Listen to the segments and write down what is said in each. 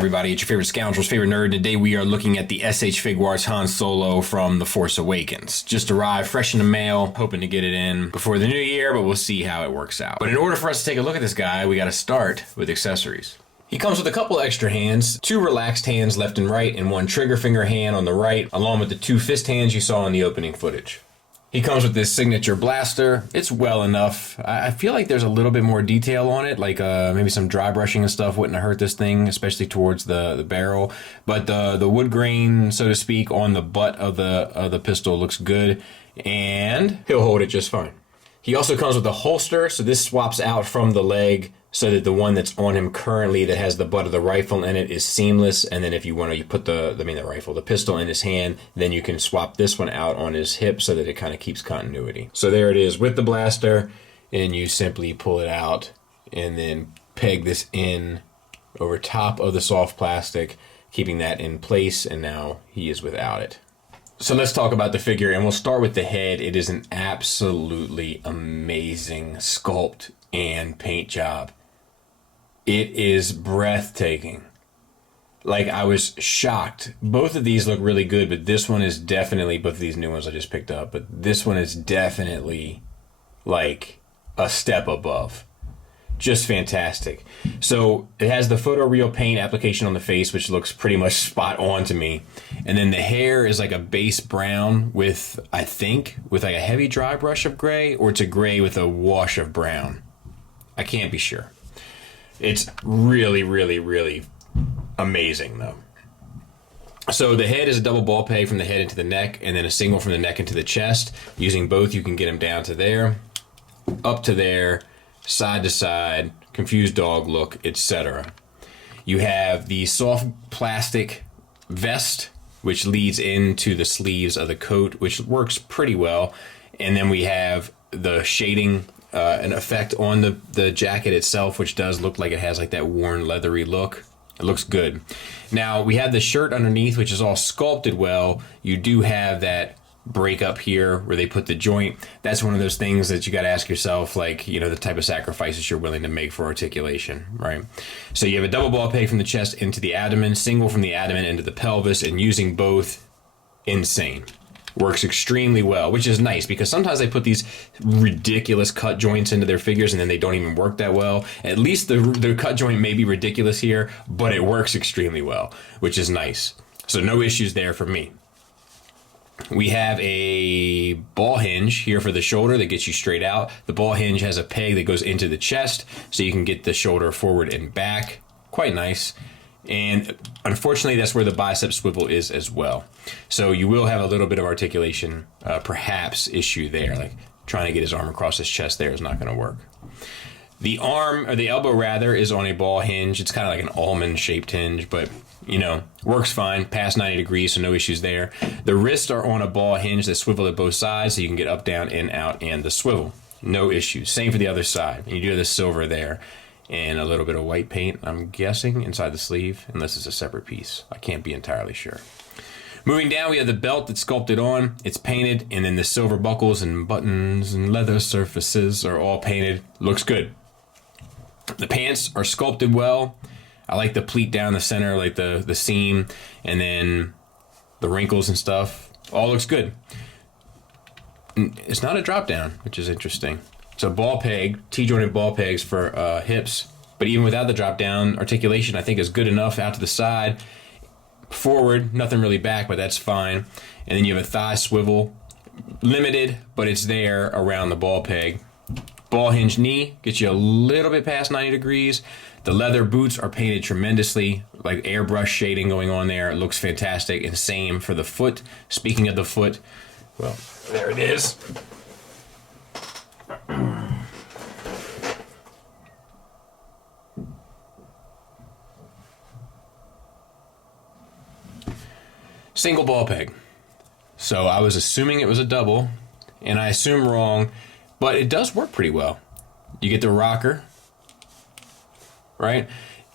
everybody? It's your favorite scoundrel's favorite nerd. Today we are looking at the SH Figuarts Han Solo from The Force Awakens. Just arrived fresh in the mail, hoping to get it in before the new year, but we'll see how it works out. But in order for us to take a look at this guy, we gotta start with accessories. He comes with a couple extra hands, 2 relaxed hands left and right, and 1 trigger finger hand on the right, along with the 2 fist hands you saw in the opening footage. He comes with this signature blaster. It's well enough. I feel like there's a little bit more detail on it, like maybe some dry brushing and stuff wouldn't have hurt this thing, especially towards the barrel. But the wood grain, so to speak, on the butt of the pistol looks good, and he'll hold it just fine. He also comes with a holster, so this swaps out from the leg so that the one that's on him currently that has the butt of the rifle in it is seamless. And then if you want to, you put the pistol in his hand, then you can swap this one out on his hip so that it kind of keeps continuity. So there it is with the blaster, and you simply pull it out and then peg this in over top of the soft plastic, keeping that in place, and now he is without it. So let's talk about the figure, and we'll start with the head. It is an absolutely amazing sculpt and paint job. It is breathtaking. Like, I was shocked. Both of these look really good, but this one is definitely, both of these new ones I just picked up, but this one is definitely like a step above. Just fantastic. So it has the photoreal paint application on the face, which looks pretty much spot on to me. And then the hair is like a base brown with, I think, with like a heavy dry brush of gray, or it's a gray with a wash of brown. I can't be sure. It's really, really, really amazing though. So the head is a double ball peg from the head into the neck, and then a single from the neck into the chest. Using both, you can get them down to there, up to there, side to side, confused dog look, etc. You have the soft plastic vest, which leads into the sleeves of the coat, which works pretty well. And then we have the shading, an effect on the jacket itself, which does look like it has like that worn leathery look. It looks good. Now we have the shirt underneath, which is all sculpted well. You do have that break up here where they put the joint. That's one of those things that you got to ask yourself, like, you know, the type of sacrifices you're willing to make for articulation, right? So you have a double ball peg from the chest into the abdomen, single from the abdomen into the pelvis, and using both, insane. Works extremely well, which is nice because sometimes they put these ridiculous cut joints into their figures and then they don't even work that well. At least the cut joint may be ridiculous here, but it works extremely well, which is nice. So no issues there for me. We have a ball hinge here for the shoulder that gets you straight out. The ball hinge has a peg that goes into the chest, so you can get the shoulder forward and back. Quite nice. And unfortunately, that's where the bicep swivel is as well. So you will have a little bit of articulation, perhaps, issue there. Like trying to get his arm across his chest there is not going to work. The arm, or the elbow rather, is on a ball hinge. It's kind of like an almond-shaped hinge, but, you know, works fine. Past 90 degrees, so no issues there. The wrists are on a ball hinge that swivel at both sides, so you can get up, down, in, out, and the swivel. No issues. Same for the other side. And you do have the silver there. And a little bit of white paint, I'm guessing, inside the sleeve, unless it's a separate piece. I can't be entirely sure. Moving down, we have the belt that's sculpted on. It's painted, and then the silver buckles and buttons and leather surfaces are all painted. Looks good. The pants are sculpted well. I like the pleat down the center, like the seam, and then the wrinkles and stuff. All looks good. It's not a drop down, which is interesting. It's a ball peg, T-jointed ball pegs for hips, but even without the drop down, articulation I think is good enough out to the side. Forward, nothing really back, but that's fine. And then you have a thigh swivel, limited, but it's there around the ball peg. Ball hinge knee gets you a little bit past 90 degrees. The leather boots are painted tremendously, like airbrush shading going on there. It looks fantastic, and same for the foot. Speaking of the foot, well, there it is. Single ball peg. So I was assuming it was a double, and I assume wrong, but it does work pretty well. You get the rocker, right?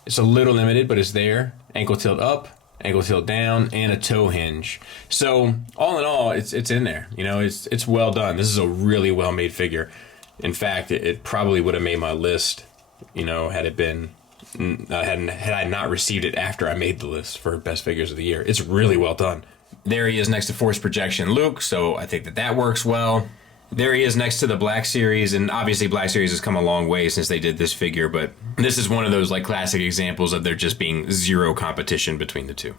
It's a little limited, but it's there. Ankle tilt up, ankle tilt down, and a toe hinge. So all in all, it's in there. You know, it's well done. This is a really well made figure. In fact, it probably would have made my list, you know, had it been had I not received it after I made the list for best figures of the year. It's really well done. There he is next to Force Projection Luke, so I think that works well. There he is next to the Black Series, and obviously Black Series has come a long way since they did this figure, but this is one of those like classic examples of there just being zero competition between the two.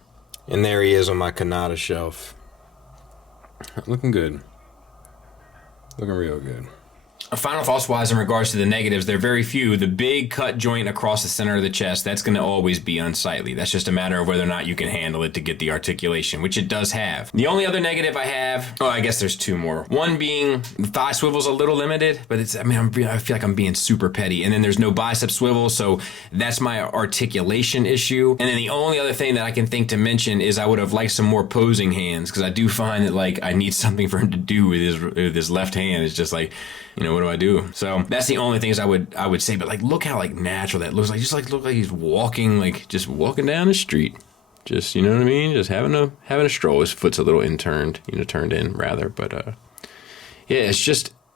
And there he is on my Kanata shelf. Looking good. Looking real good. Final thoughts wise in regards to the negatives, they're very few. The big cut joint across the center of the chest, that's going to always be unsightly. That's just a matter of whether or not you can handle it to get the articulation, which it does have. The only other negative I have, I guess there's two more. One being the thigh swivel's a little limited, but I feel like I'm being super petty. And then there's no bicep swivel, so that's my articulation issue. And then the only other thing that I can think to mention is I would have liked some more posing hands, because I do find that like I need something for him to do with his left hand. It's just like, what do I do? So that's the only things I would say. But like, look how like natural that looks. Like, look like he's walking, like just walking down the street. Just, you know what I mean? Just having a stroll. His foot's a little turned in rather. But yeah,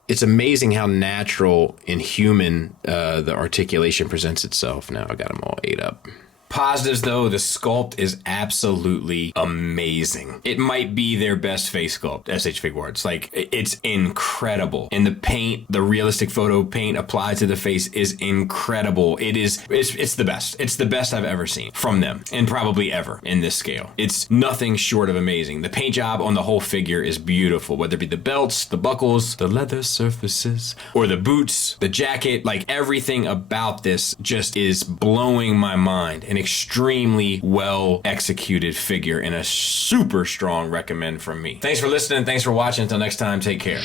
it's amazing how natural and human the articulation presents itself. Now I got them all ate up. Positives though, the sculpt is absolutely amazing. It might be their best face sculpt, SH Figuarts. Like, it's incredible. And the paint, the realistic photo paint applied to the face is incredible. It's the best. It's the best I've ever seen from them, and probably ever in this scale. It's nothing short of amazing. The paint job on the whole figure is beautiful, whether it be the belts, the buckles, the leather surfaces, or the boots, the jacket, like everything about this just is blowing my mind. An extremely well executed figure and a super strong recommend from me. Thanks for listening. Thanks for watching. Until next time, take care.